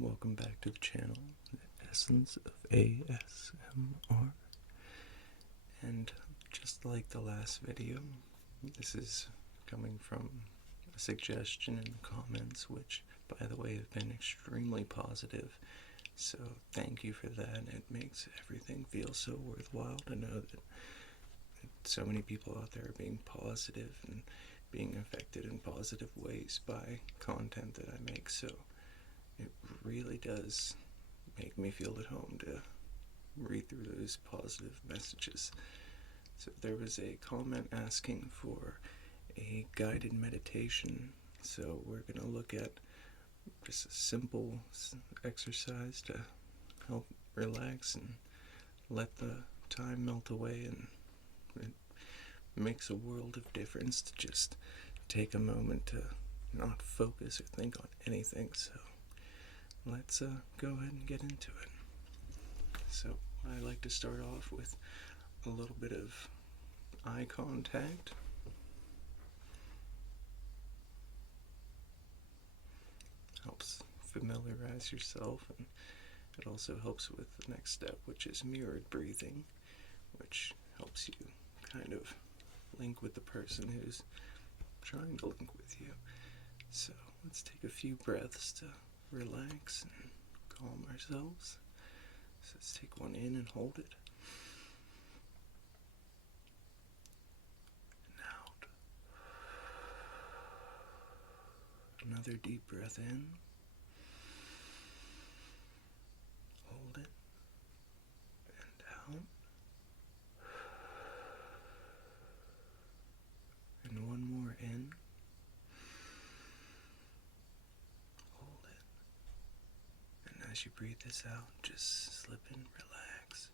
welcome back to the channel, The Essence of ASMR. And just like the last video, this is coming from a suggestion in the comments, which, by the way, have been extremely positive. So thank you for that. It makes everything feel so worthwhile to know that so many people out there are being positive and being affected in positive ways by content that I make. So it really does make me feel at home to read through those positive messages. So there was a comment asking for a guided meditation. So we're going to look at just a simple exercise to help relax and let the time melt away, and it makes a world of difference to just take a moment to not focus or think on anything. So let's go ahead and get into it. So I like to start off with a little bit of eye contact. Helps familiarize yourself, and it also helps with the next step, which is mirrored breathing, which helps you kind of link with the person who's trying to link with you. So let's take a few breaths to relax and calm ourselves. So let's take one in and hold it. And out. Another deep breath in. Hold it. And out. And one more in. Hold it. And as you breathe this out, just slip in, relax.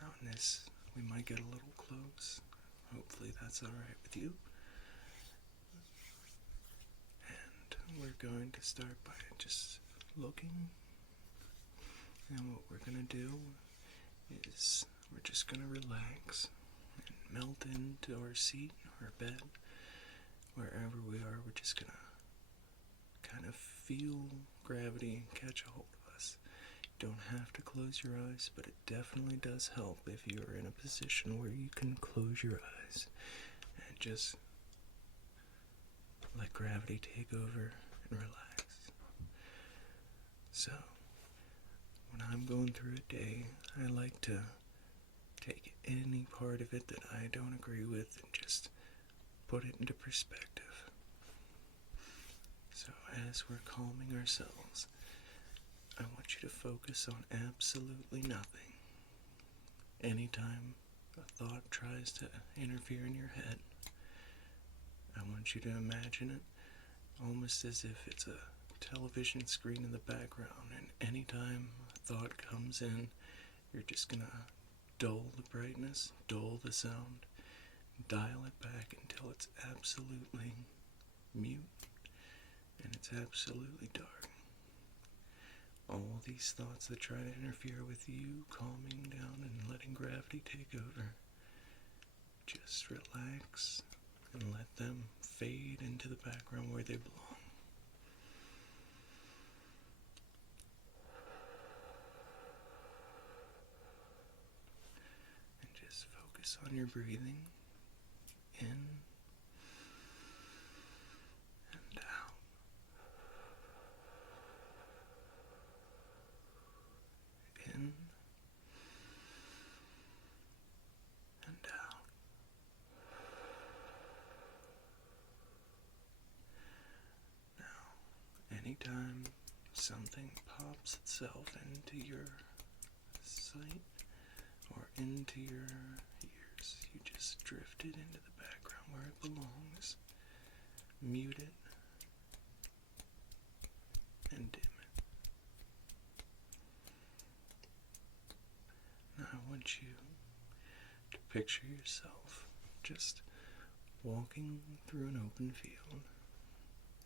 Now in this, we might get a little close. Hopefully that's alright with you. And we're going to start by just looking. And what we're going to do is we're just going to relax and melt into our seat or bed. Wherever we are, we're just going to kind of feel gravity catch a hold of us. You don't have to close your eyes, but it definitely does help if you are in a position where you can close your eyes and just let gravity take over and relax. So, when I'm going through a day, I like to take any part of it that I don't agree with and just put it into perspective. So as we're calming ourselves, I want you to focus on absolutely nothing. Anytime a thought tries to interfere in your head, I want you to imagine it almost as if it's a television screen in the background, and anytime a thought comes in, you're just gonna dull the brightness, dull the sound, dial it back until it's absolutely mute and it's absolutely dark. All these thoughts that try to interfere with you calming down and letting gravity take over, just relax and let them fade into the background where they belong. And just focus on your breathing. In and out. In and out. Now, anytime something pops itself into your sight or into your ears, you just drift it into the background where it belongs, mute it, and dim it. Now I want you to picture yourself just walking through an open field,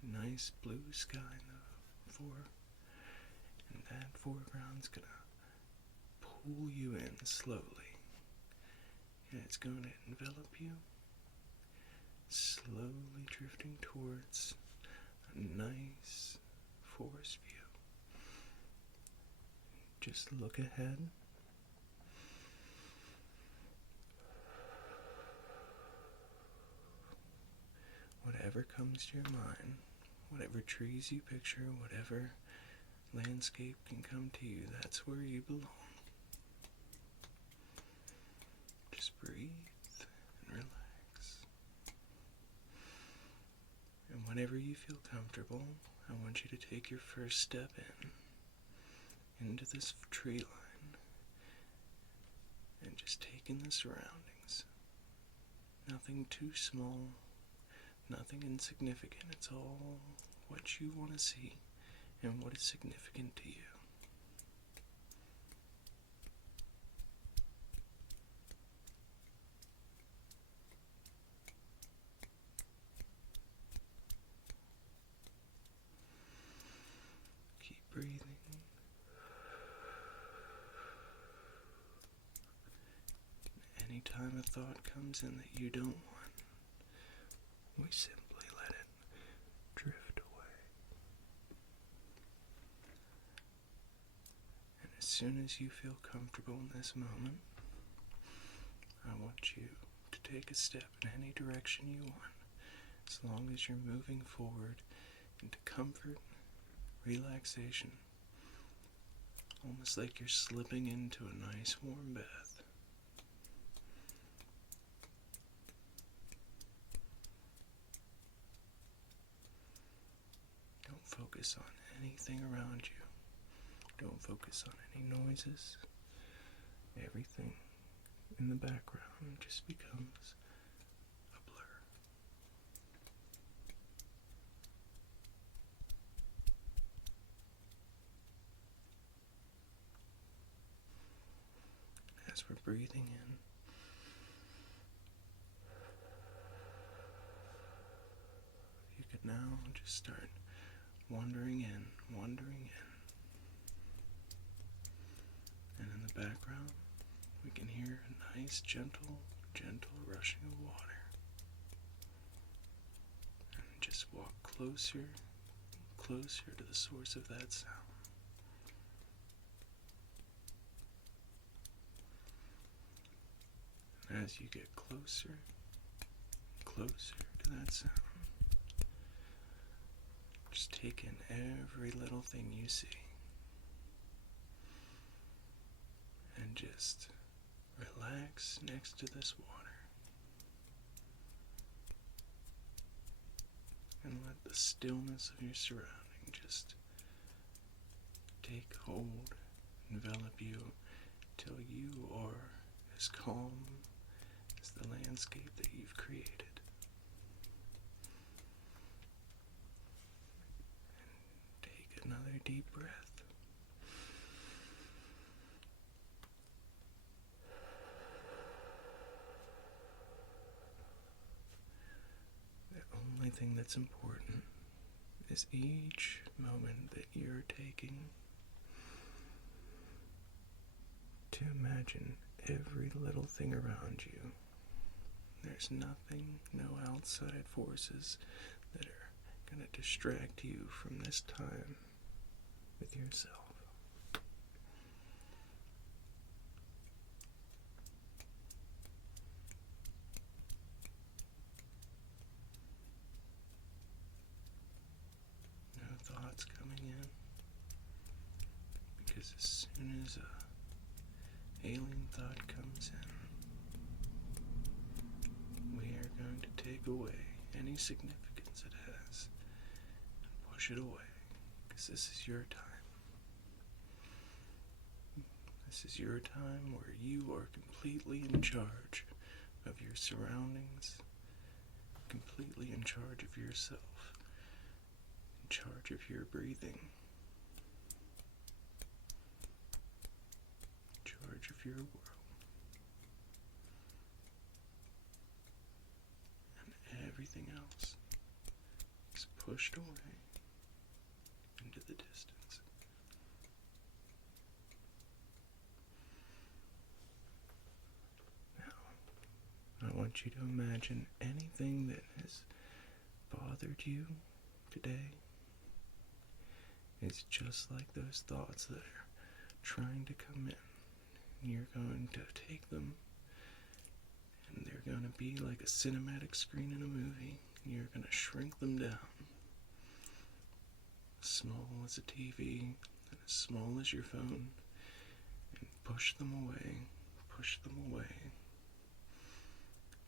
nice blue sky in the and that foreground's gonna pull you in slowly, and it's going to envelop you, slowly drifting towards just look ahead. Whatever comes to your mind, whatever trees you picture, whatever landscape can come to you, that's where you belong. Just breathe and relax. And whenever you feel comfortable, I want you to take your first step into this tree line and just take in the surroundings. Nothing too small, nothing insignificant. It's all what you want to see and what is significant to you. Keep breathing. Anytime a thought comes in that you don't want, we simply let it drift away. And as soon as you feel comfortable in this moment, I want you to take a step in any direction you want, as long as you're moving forward into comfort, relaxation, almost like you're slipping into a nice warm bath. Focus on anything around you. Don't focus on any noises. Everything in the background just becomes a blur. As we're breathing in, you could now just start wandering in. And in the background, we can hear a nice, gentle rushing of water. And just walk closer to the source of that sound. And as you get closer to that sound, just take in every little thing you see. And just relax next to this water. And let the stillness of your surrounding just take hold, envelop you, till you are as calm as the landscape that you've created. Another deep breath. The only thing that's important is each moment that you're taking to imagine every little thing around you. There's nothing, no outside forces that are going to distract you from this time with yourself. No thoughts coming in, because as soon as a alien thought comes in, we are going to take away any significance it has and push it away, because this is your time. This is your time where you are completely in charge of your surroundings, completely in charge of yourself, in charge of your breathing, in charge of your world. And everything else is pushed away into the distance. I want you to imagine anything that has bothered you today is just like those thoughts that are trying to come in. You're going to take them, and they're going to be like a cinematic screen in a movie. You're going to shrink them down. As small as a TV, and as small as your phone, and push them away,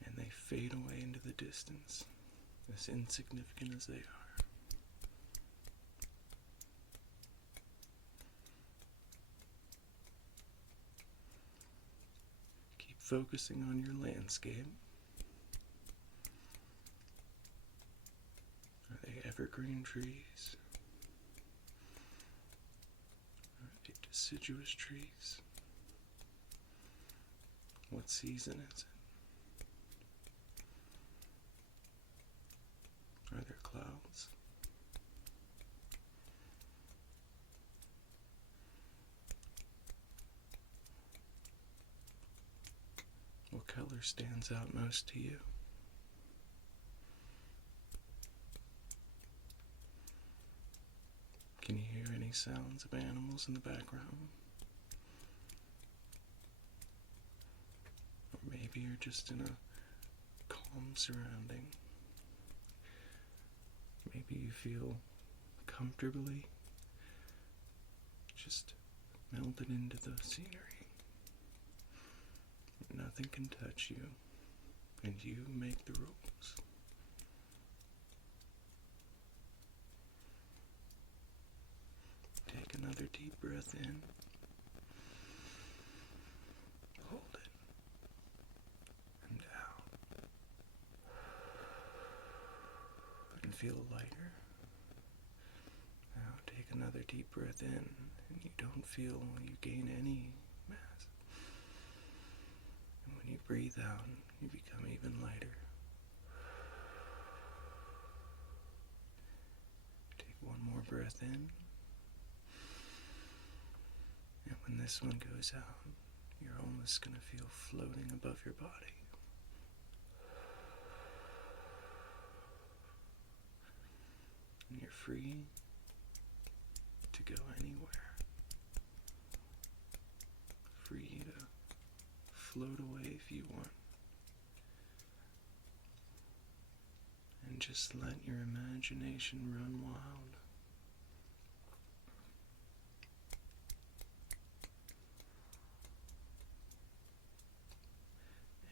and they fade away into the distance, as insignificant as they are. Keep focusing on your landscape. Are they evergreen trees? Are they deciduous trees? What season is it? Are there clouds? What color stands out most to you? Can you hear any sounds of animals in the background? Or maybe you're just in a calm surrounding. Maybe you feel comfortably just melted into the scenery. Nothing can touch you, and you make the rules. Take another deep breath in. Hold it. And out. And feel lighter. Now take another deep breath in, and you don't feel you gain any mass. And when you breathe out, you become even lighter. Take one more breath in. And when this one goes out, you're almost going to feel floating above your body. And you're free to go anywhere. Free to float away if you want. And just let your imagination run wild.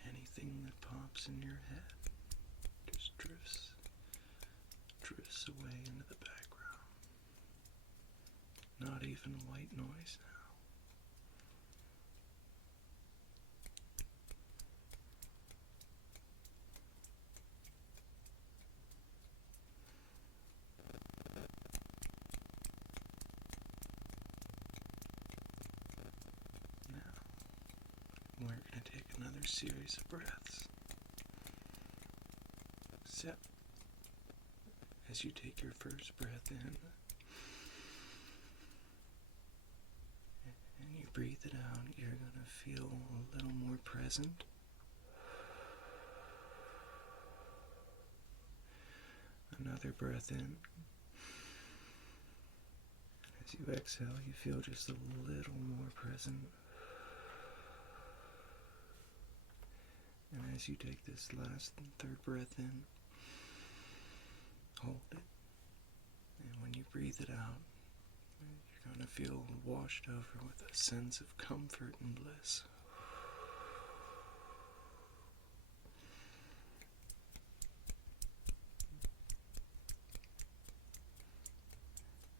Anything that pops in your head just drifts away into the background. Not even white noise now. Now, we're going to take another series of breaths. So, as you take your first breath in, and you breathe it out, you're going to feel a little more present. Another breath in. As you exhale, you feel just a little more present. And as you take this last and third breath in, hold it. And when you breathe it out, you're going to feel washed over with a sense of comfort and bliss.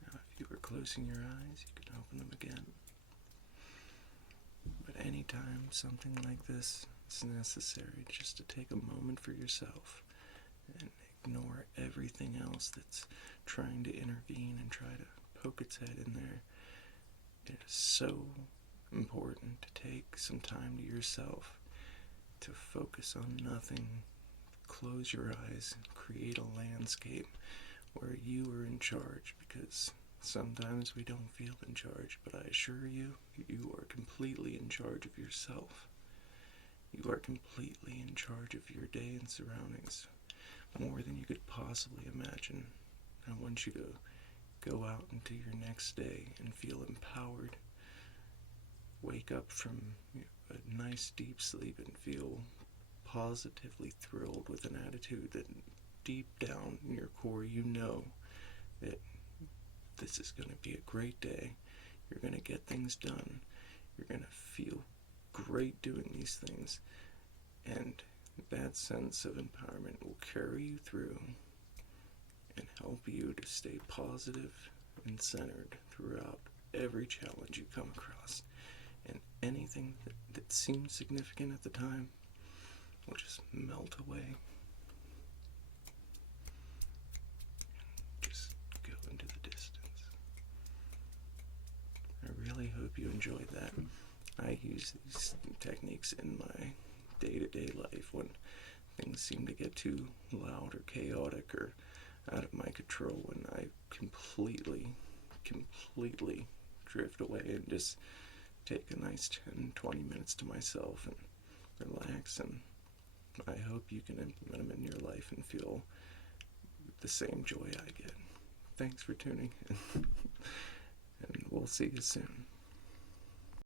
Now, if you were closing your eyes, you can open them again. But anytime something like this is necessary, just to take a moment for yourself and ignore everything else that's trying to intervene and try to poke its head in there. It is so important to take some time to yourself, to focus on nothing, close your eyes, and create a landscape where you are in charge, because sometimes we don't feel in charge, but I assure you, you are completely in charge of yourself. You are completely in charge of your day and surroundings, more than you could possibly imagine. I want you to go out into your next day and feel empowered wake up from a nice deep sleep and feel positively thrilled with an attitude that deep down in your core you know that this is going to be a great day. You're going to get things done. You're going to feel great doing these things. And that sense of empowerment will carry you through and help you to stay positive and centered throughout every challenge you come across. And anything that seems significant at the time will just melt away. Just go into the distance. I really hope you enjoyed that. I use these techniques in my day-to-day life when things seem to get too loud or chaotic or out of my control, when I completely drift away and just take a nice 10-20 minutes to myself and relax. And I hope you can implement them in your life and feel the same joy I get. Thanks for tuning in, and we'll see you soon.